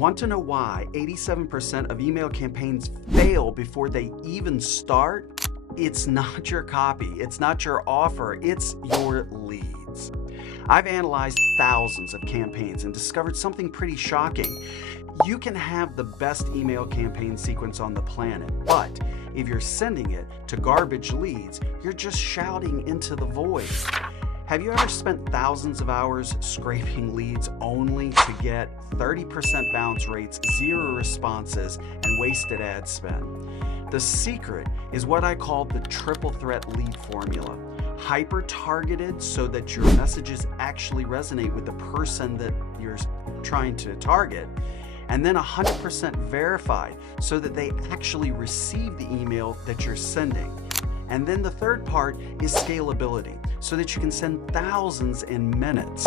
Want to know why 87% of email campaigns fail before they even start? It's not your copy, it's not your offer, it's your leads. I've analyzed thousands of campaigns and discovered something pretty shocking. You can have the best email campaign sequence on the planet, but if you're sending it to garbage leads, you're just shouting into the void. Have you ever spent thousands of hours scraping leads only to get 30% bounce rates, 0 responses, and wasted ad spend? The secret is what I call the triple threat lead formula. Hyper-targeted so that your messages actually resonate with the person that you're trying to target, and then 100% verified so that they actually receive the email that you're sending. And then the third part is scalability, so that you can send thousands in minutes.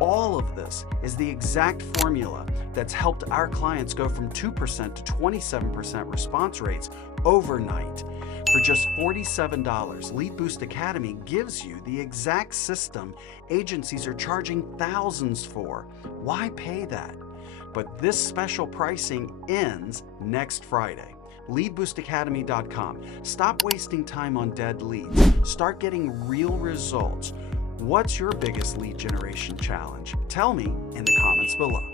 All of this is the exact formula that's helped our clients go from 2% to 27% response rates overnight. For just $47, Lead Boost Academy gives you the exact system agencies are charging thousands for. Why pay that? But this special pricing ends next Friday. LeadBoostAcademy.com. Stop wasting time on dead leads. Start getting real results. What's your biggest lead generation challenge? Tell me in the comments below.